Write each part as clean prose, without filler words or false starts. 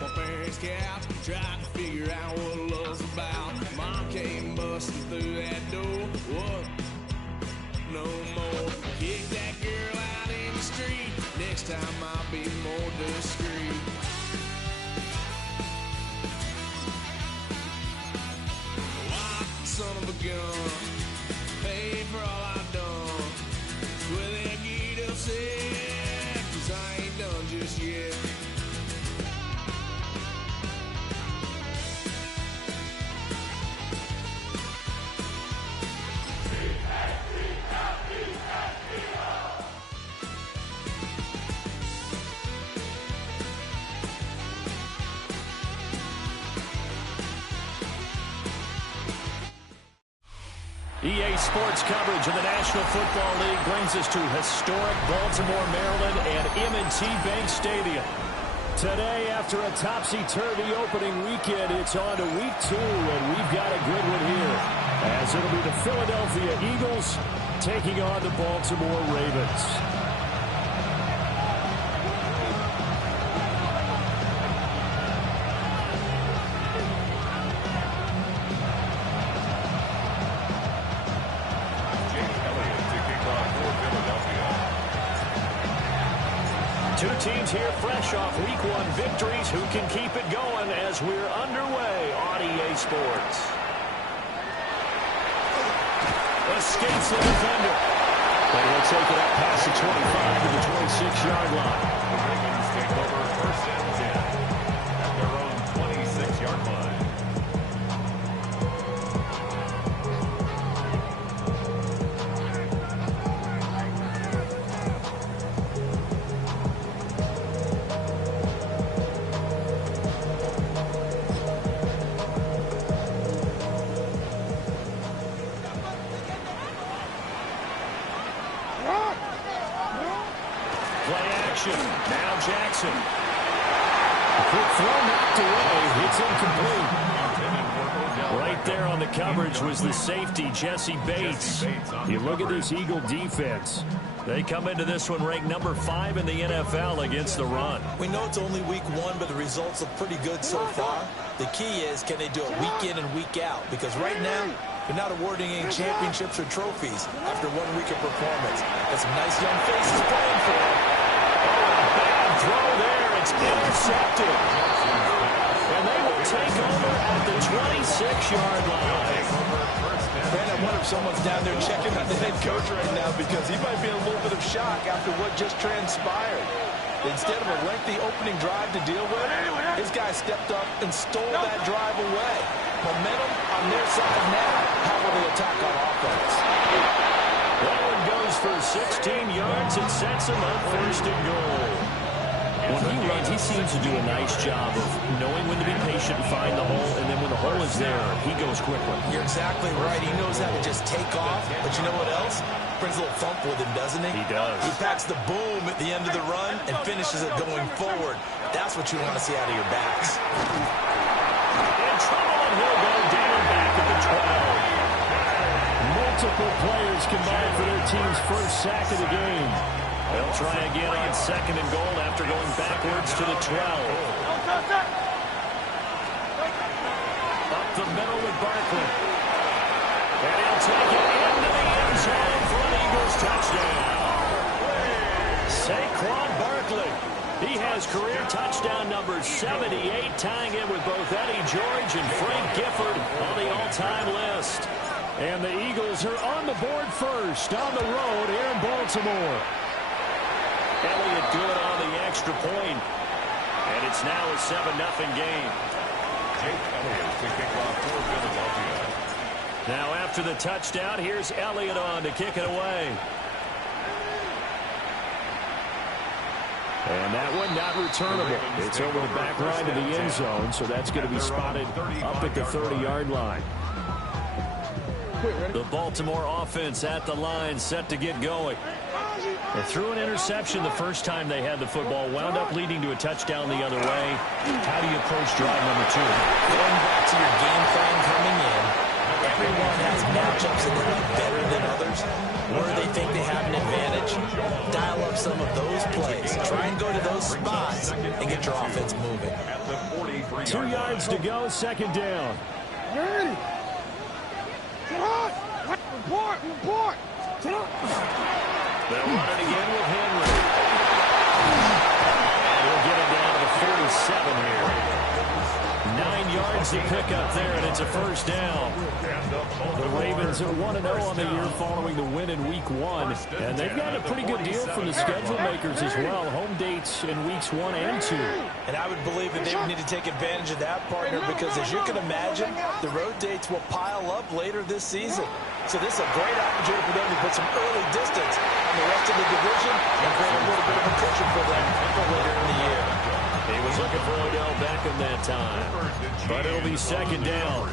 My parents' couch, trying to figure out what love's about. Mom came busting through that door. What? No more. Kick that girl out in the street. Next time I'll be more discreet. Lock, son of a gun. Pay for all I've done. Well, then get upset, 'cause I ain't done just yet. EA Sports coverage of the National Football League brings us to historic Baltimore, Maryland and M&T Bank Stadium. Today, after a topsy-turvy opening weekend, it's on to week 2, and we've got a good one here, as it'll be the Philadelphia Eagles taking on the Baltimore Ravens. Two teams here fresh off Week 1 victories. Who can keep it going as we're underway on EA Sports? Escapes the defender. And he'll take it up past the 25 to the 26-yard line. The Ravens take over 1st and 10 at their own 26-yard line. Now Jackson. Quick throw knocked away. It's incomplete. Right there on the coverage was the safety, Jesse Bates. You look at this Eagle defense. They come into this one ranked number 5 in the NFL against the run. We know it's only week 1, but the results look pretty good so far. The key is, can they do it week in and week out? Because right now, they're not awarding any championships or trophies after 1 week of performance. Got some nice young faces playing for them. Throw there, it's intercepted. And they will take over at the 26-yard line. Man, I wonder if someone's down there checking on the head coach right now, because he might be in a little bit of shock after what just transpired. Instead of a lengthy opening drive to deal with, his guy stepped up and stole that drive away. Momentum on their side now. How will they attack on offense? That one goes for 16 yards and sets him up 1st and goal. When he runs, he seems to do a nice job of knowing when to be patient and find the hole, and then when the hole is there, he goes quickly. You're exactly right. He knows how to just take off, but you know what else? Brings a little thump with him, doesn't he? He does. He packs the boom at the end of the run and finishes it going forward. That's what you want to see out of your backs. In trouble, and he'll go down back at the 12. Multiple players combined for their team's first sack of the game. They'll try again on 2nd and goal after going backwards to the 12. Up the middle with Barkley. And he'll take it into the end zone for an Eagles touchdown. Saquon Barkley. He has career touchdown number 78, tying in with both Eddie George and Frank Gifford on the all-time list. And the Eagles are on the board first on the road here in Baltimore. Elliott good on the extra point. And it's now a 7-0 game. Jake Elliott to kick off for Philadelphia. Now after the touchdown, here's Elliott on to kick it away. And that one not returnable. It's over the back line to the end zone, so that's going to be spotted up at the 30-yard line. The Baltimore offense at the line, set to get going. They threw an interception the first time they had the football, wound up leading to a touchdown the other way. How do you approach drive number 2? Going back to your game plan coming in, and everyone has matchups that they like better than others, where they think they have an advantage. Dial up some of those plays. Try and go to those spots and get your offense moving. 2 yards to go, second down. Ready? Report! They'll run it again with Henry. And he'll get it down to the 47 here. 9 yards to pick up there, and it's a first down. The Ravens are 1-0 on the year following the win in Week 1. And they've got a pretty good deal from the schedule makers as well. Home dates in Weeks 1 and 2. And I would believe that they would need to take advantage of that, partner, because as you can imagine, the road dates will pile up later this season. So this is a great opportunity for them to put some early distance on the rest of the division and create a little bit of a cushion for them for later in the year. He was looking for Odell Beckham that time, but it'll be second down.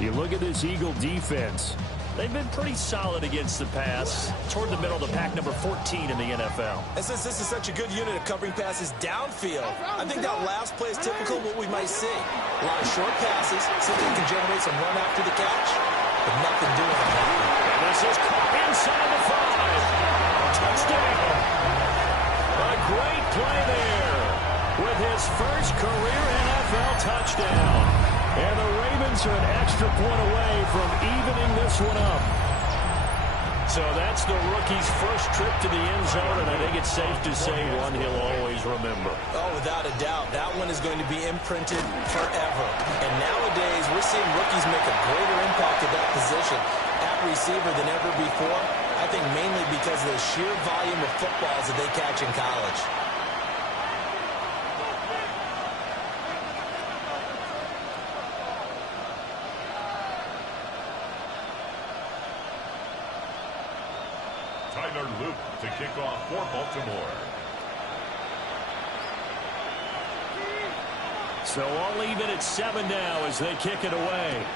You look at this Eagle defense. They've been pretty solid against the pass, toward the middle of the pack, number 14 in the NFL. And since this is such a good unit of covering passes downfield, I think that last play is typical of what we might see. A lot of short passes, so they can generate some run after the catch, but nothing doing on that. And this is caught inside the 5. Touchdown. A great play there with his first career NFL touchdown. And the Ravens are an extra point away from evening this one up. So that's the rookie's first trip to the end zone, and I think it's safe to say one he'll always remember. Oh, without a doubt. That one is going to be imprinted forever. And nowadays, we're seeing rookies make a greater impact at that position at receiver than ever before. I think mainly because of the sheer volume of footballs that they catch in college. Tyler Luke to kick off for Baltimore. So all even at 7 now as they kick it away.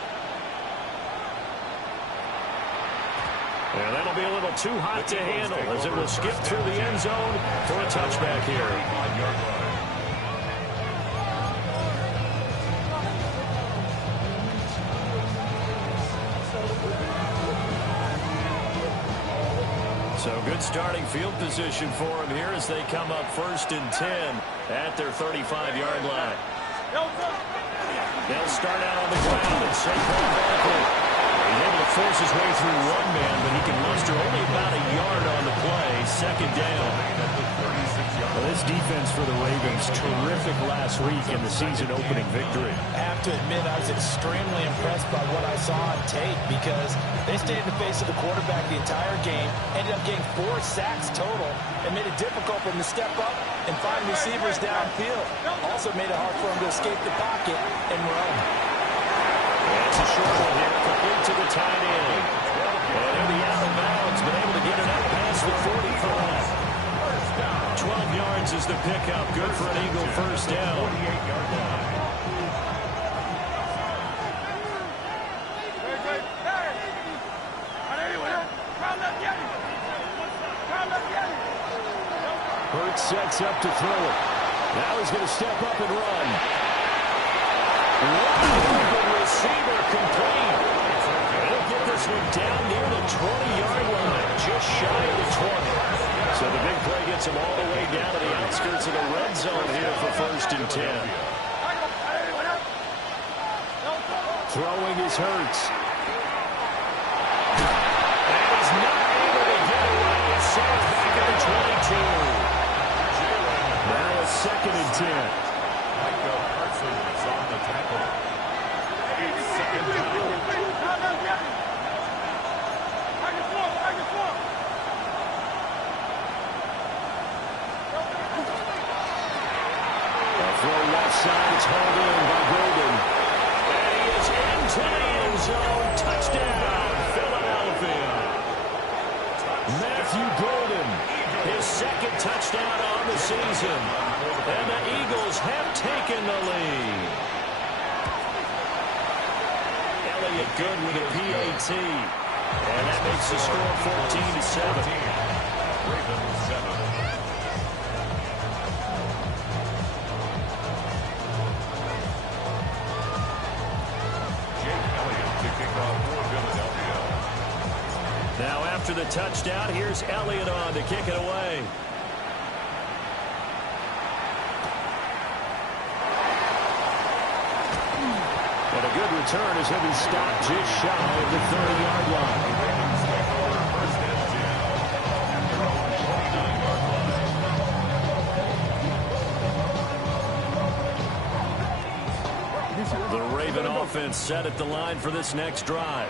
And that'll be a little too hot to handle as it will skip through the end zone for a touchback here. So good starting field position for him here as they come up 1st and 10 at their 35-yard line. They'll start out on the ground and Saquon Barkley. He's able to force his way through one man, but he can muster only about a yard on the play. Second down. Well, this defense for the Ravens, terrific last week in the season-opening victory. I have to admit, I was extremely impressed by what I saw on tape because they stayed in the face of the quarterback the entire game, ended up getting 4 sacks total, and made it difficult for him to step up and find receivers downfield. Also made it hard for him to escape the pocket and run. That's a short one here, complete to the tight end. And he'll be out of bounds, but able to get it out past the 45. 12 yards is the pickup. Good for an Eagle first down. 48-yard line. Hurts sets up to throw it. Now he's going to step up and run. Good receiver complete. He'll get this one down near the 20-yard line, just shy of the 20. So the big play gets him all the way down to the outskirts of the red zone here for 1st and 10. Throwing is Hurts. And he's not able to get away. It's safe back at the 22. Now a 2nd and 10. Micah Parsons on the tackle. It's 2nd down. Throw left side, it's hauled in by Golden. And he is into the end zone. Touchdown, Philadelphia. Matthew Golden, his 2nd touchdown on the season. And the Eagles have taken the lead. Elliott good with a PAT. And that makes the score 14-7. Ravens 7. Jake Elliott to kick off for after the touchdown. Here's Elliott on to kick it away. And a good return as he'll be stopped just shy of the 30-yard line. The Raven offense set at the line for this next drive.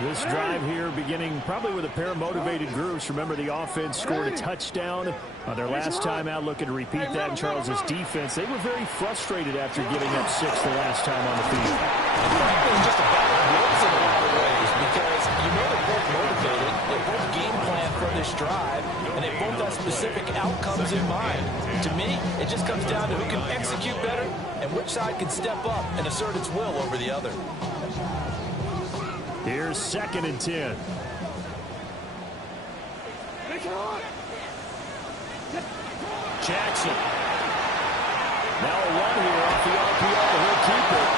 This drive here beginning probably with a pair of motivated groups. Remember, the offense scored a touchdown their last time out. Looking to repeat that in Charles's defense. They were very frustrated after giving up 6 the last time on the field. Frankly, just a battle of wills in a lot of ways because you know they're both motivated. They both game plan for this drive, and they both have specific outcomes in mind. To me, it just comes down to who can execute better and which side can step up and assert its will over the other. Here's 2nd and 10. Jackson. Now a run here off the RPO. He'll keep it.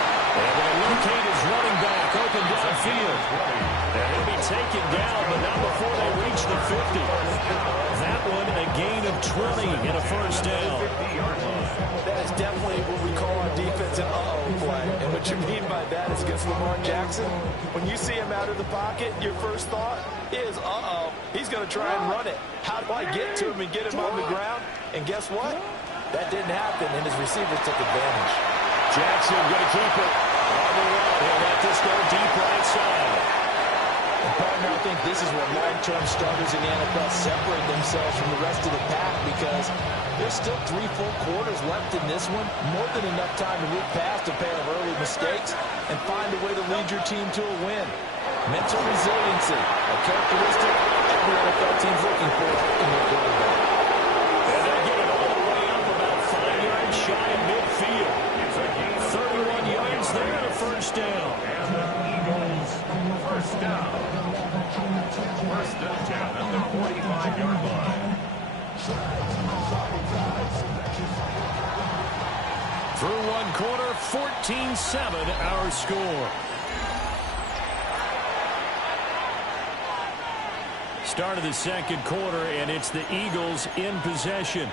And they locate his running back open downfield. And he'll be taken down, but not before they reach the 50. That one a gain of 20 and a first down. That is definitely what we call our defense an uh-oh play. And what you mean by that is against Lamar Jackson, when you see him out of the pocket, your first thought is, uh-oh, he's going to try and run it. How do I get to him and get him on the ground? And guess what? That didn't happen, and his receivers took advantage. Jackson going to keep it on the run. He'll let this go deep right side. And partner, I think this is where long-term starters in the NFL separate themselves from the rest of the pack because there's still 3 full quarters left in this one. More than enough time to move past a pair of early mistakes and find a way to lead your team to a win. Mental resiliency, a characteristic every NFL team's looking for in their quarterback. And they get it all the way up about 5 yards shy of midfield. 31 yards there and a first down. And the Eagles first down. First and 10 at the 45-yard line. Through one quarter, 14-7 our score. Start of the second quarter, and it's the Eagles in possession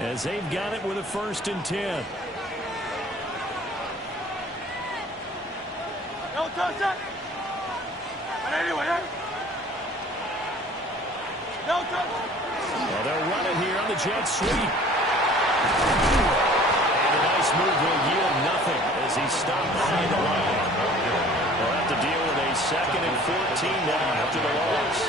as they've got it with a 1st and 10. No touch that. But anyway, no touch. Well, they'll run it here on the jet sweep. And a nice move will yield nothing as he stopped behind the line. They'll have to deal with a 2nd and 14 now after the loss.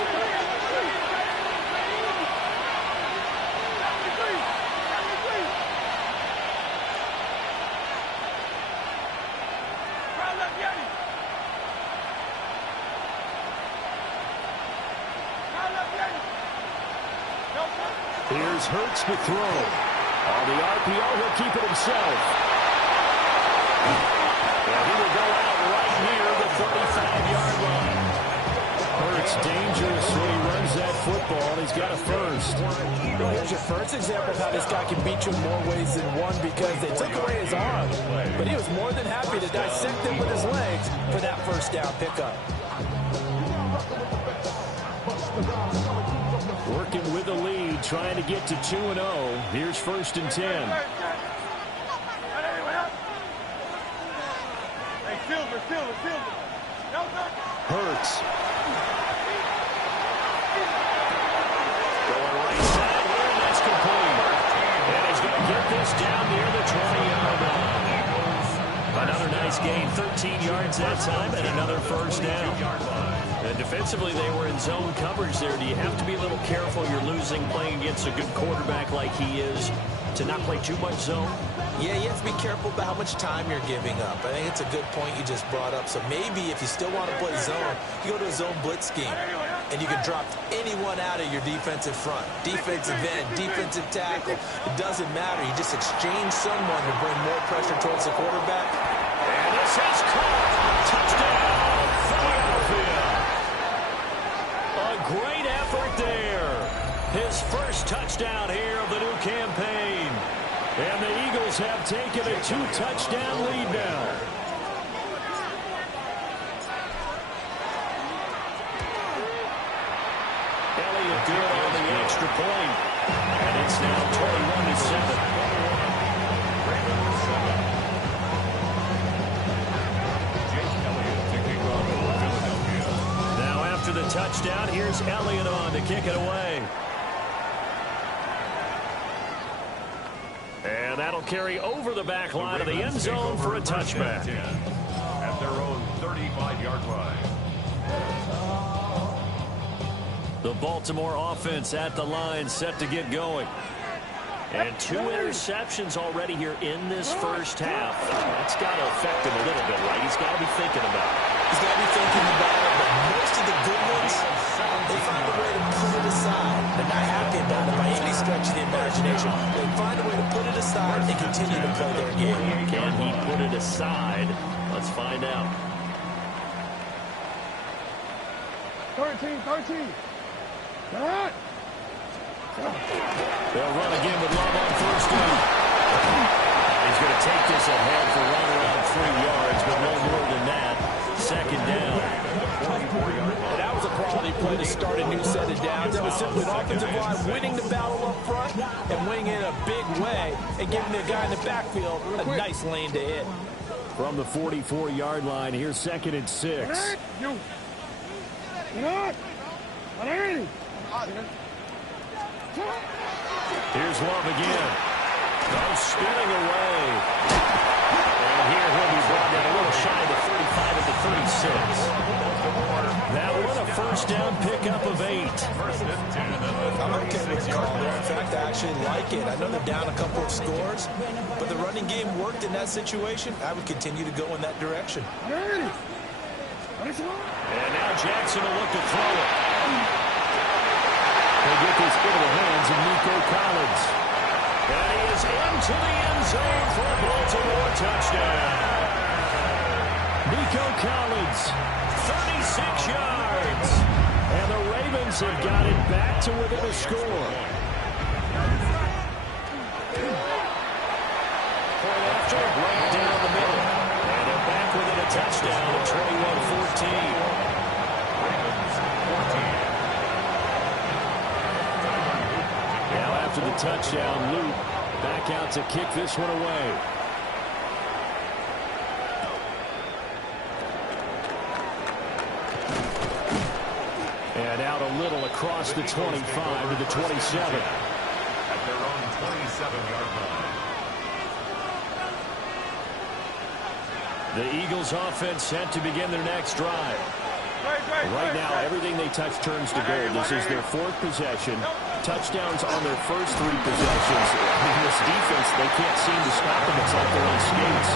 Here's Hurts to throw. On the RPO, he'll keep it himself. And he will go out right near the 35-yard line. Hurts dangerous when he runs that football, and he's got a first. Well, here's your first example of how this guy can beat you in more ways than one because they took away his arm. But he was more than happy to dissect it with his legs for that first down pickup. Working with the lead, trying to get to 2-0. Here's 1st and 10. Hey, Silver. No touch. Hurts. Going right side here, and that's complete. And he's going to get this down near the 20-yard line. Another nice gain, 13 yards that time, and another first down. And defensively, they were in zone coverage there. Do you have to be a little careful? You're losing playing against a good quarterback like he is to not play too much zone? Yeah, you have to be careful about how much time you're giving up. I think it's a good point you just brought up. So maybe if you still want to play zone, you go to a zone blitz scheme. And you can drop anyone out of your defensive front. Defensive end, defensive tackle. It doesn't matter. You just exchange someone to bring more pressure towards the quarterback. And this is caught. Touchdown, Philadelphia. A great effort there. His first touchdown here of the new campaign. And the Eagles have taken a 2-touchdown lead now. point. And it's now 21-7. Now after the touchdown, here's Elliott on to kick it away. And that'll carry over the back line of the end zone for a touchback. At their own 35-yard line. The Baltimore offense at the line, set to get going. And 2 interceptions already here in this first half. That's got to affect him a little bit, right? He's got to be thinking about it. He's got to be thinking about it, but most of the good ones, they find a way to put it aside. They're not happy about it by any stretch of the imagination. They find a way to put it aside and continue to play their game. Can he put it aside? Let's find out. 13. What? They'll run again with Love on first down. He's going to take this ahead for right around 3 yards, but no more than that. Second down. And that was a quality play to start a new set of downs. That was simply an offensive line winning the battle up front and winning it in a big way and giving the guy in the backfield a nice lane to hit. From the 44-yard line, here's 2nd and 6. Here's Love again. No, spinning away. And here he'll be brought down a little shy of the 35 at the 36. That one a first down pickup of 8. I'm okay with the call there. In fact, I actually like it. I know they're down a couple of scores, but the running game worked in that situation. I would continue to go in that direction. And now Jackson will look to throw it. They get this into the hands of Nico Collins. And he is into the end zone for a Baltimore touchdown. Nico Collins, 36 yards. And the Ravens have got it back to within a score. Point after, right down the middle. And they're back within a touchdown at 21-14. After the touchdown, Luke back out to kick this one away. And out a little across the 25 to the 27. At their own 27-yard line. The Eagles offense set to begin their next drive. Right now, everything they touch turns to gold. This is their 4th possession. Touchdowns on their first 3 possessions. In this defense, they can't seem to stop them. It's like they're on skates.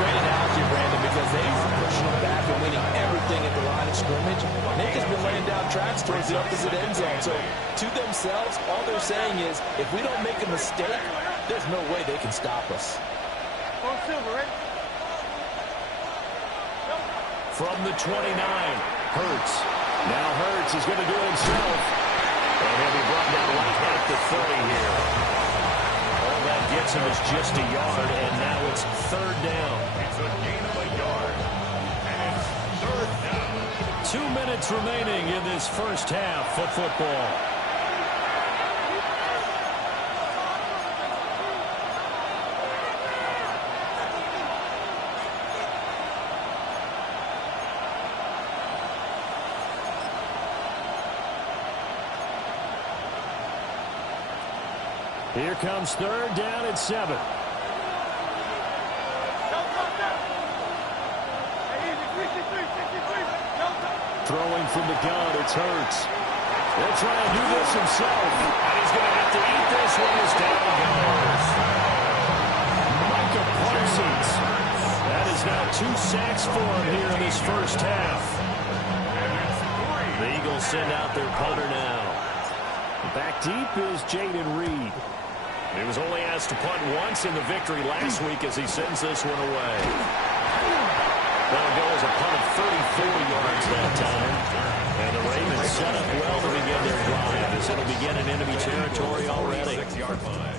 Great analogy, Brandon, because they are pushing them back and winning everything at the line of scrimmage. Nick has been laying down tracks towards the opposite end zone. So, to themselves, all they're saying is, if we don't make a mistake, there's no way they can stop us. From the 29, Hurts. Now Hurts is going to do it himself. And he'll be brought down right at the 30 here. All that gets him is just a yard, and now it's 3rd down. It's a gain of a yard. And it's 3rd down. 2 minutes remaining in this first half of football. Here comes 3rd down at 7. Throwing from the gun, it's Hurts. They'll try and do this himself. And he's going to have to eat this one as down goes. Micah Parsons. That is now 2 sacks for him here in this first half. The Eagles send out their punter now. Back deep is Jaden Reed. He was only asked to punt once in the victory last week as he sends this one away. That'll go as a punt of 34 yards that time. And the Ravens set up well to begin their drive as it'll begin in enemy territory already. 6-yard line.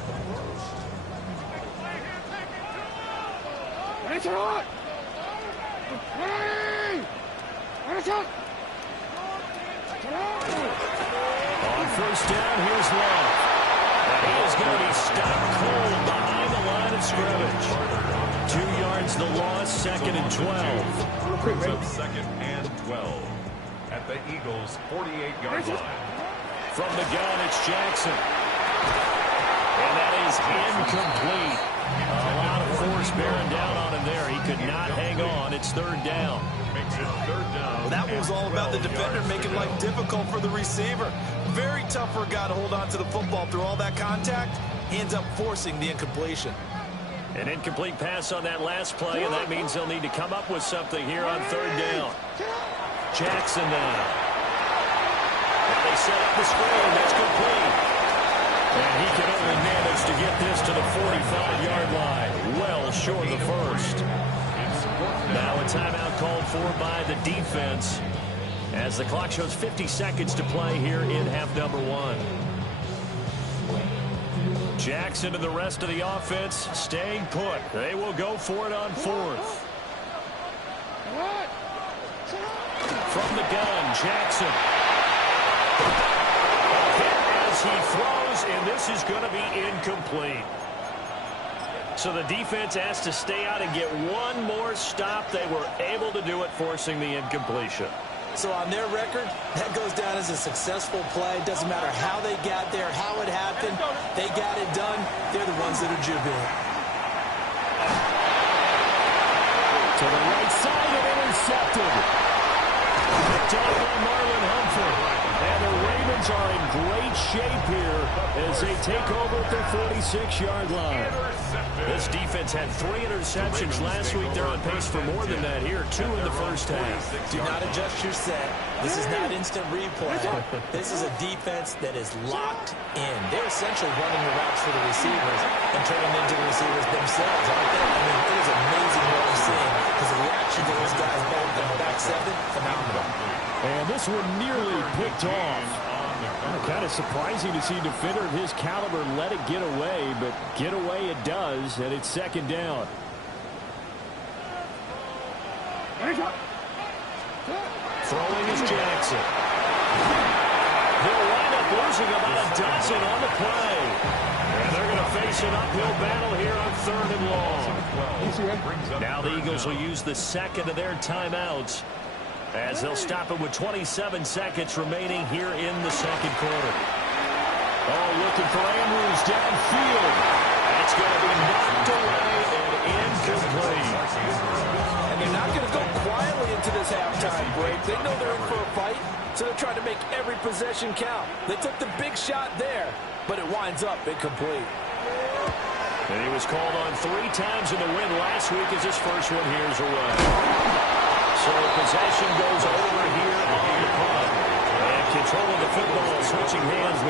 On first down, here's Love. and he's stopped cold behind the line of scrimmage. 2 yards the loss, 2nd and 12. Brings up 2nd and 12 at the Eagles' 48-yard line. From the gun, it's Jackson. And that is incomplete. A lot of force bearing down on him there. He could not hang on. It's 3rd down. Makes it 3rd down. Well, that was all about the defender making life difficult for the receiver. Very tough for a guy to hold on to the football through all that contact. He ends up forcing the incompletion. An incomplete pass on that last play, and that means they'll need to come up with something here on 3rd down. Jackson now. And they set up the screen. That's complete. And he can only manage to get this to the 45-yard line. Well short of the first. Now a timeout called for by the defense as the clock shows 50 seconds to play here in half number 1. Jackson and the rest of the offense staying put. They will go for it on 4th. From the gun, Jackson. Hit as he throws, and this is going to be incomplete. So the defense has to stay out and get one more stop. They were able to do it, forcing the incompletion. So on their record, that goes down as a successful play. Doesn't matter how they got there, how it happened. They got it done. They're the ones that are jubilant. To the right side and intercepted. Picked off by Marlon Humphrey. And the Ravens are in great shape here as they take over at their 46-yard line. This defense had 3 interceptions last week. They're on pace for more than that here. 2 in the first half. Do not adjust your set. This is not instant replay. This is a defense that is locked in. They're essentially running the routes for the receivers and turning them into the receivers themselves, aren't they? I mean, it is amazing what we're seeing because the reaction to those guys back in the back 7, phenomenal. And this one nearly picked off. Kind of surprising to see a defender of his caliber let it get away, but get away it does, and it's 2nd down. Throwing is Jackson. He'll wind up losing about a dozen on the play. And they're going to face an uphill battle here on 3rd and long. Now the Eagles will use the 2nd of their timeouts as they'll stop it with 27 seconds remaining here in the 2nd quarter. Oh, looking for Andrews downfield. That's going to be knocked away and incomplete. And they're not going to go quietly into this halftime break. They know they're in for a fight, so they're trying to make every possession count. They took the big shot there, but it winds up incomplete. And he was called on 3 times in the win last week as his first one here's away. So possession goes over here on the punt. And control of the football switching hands with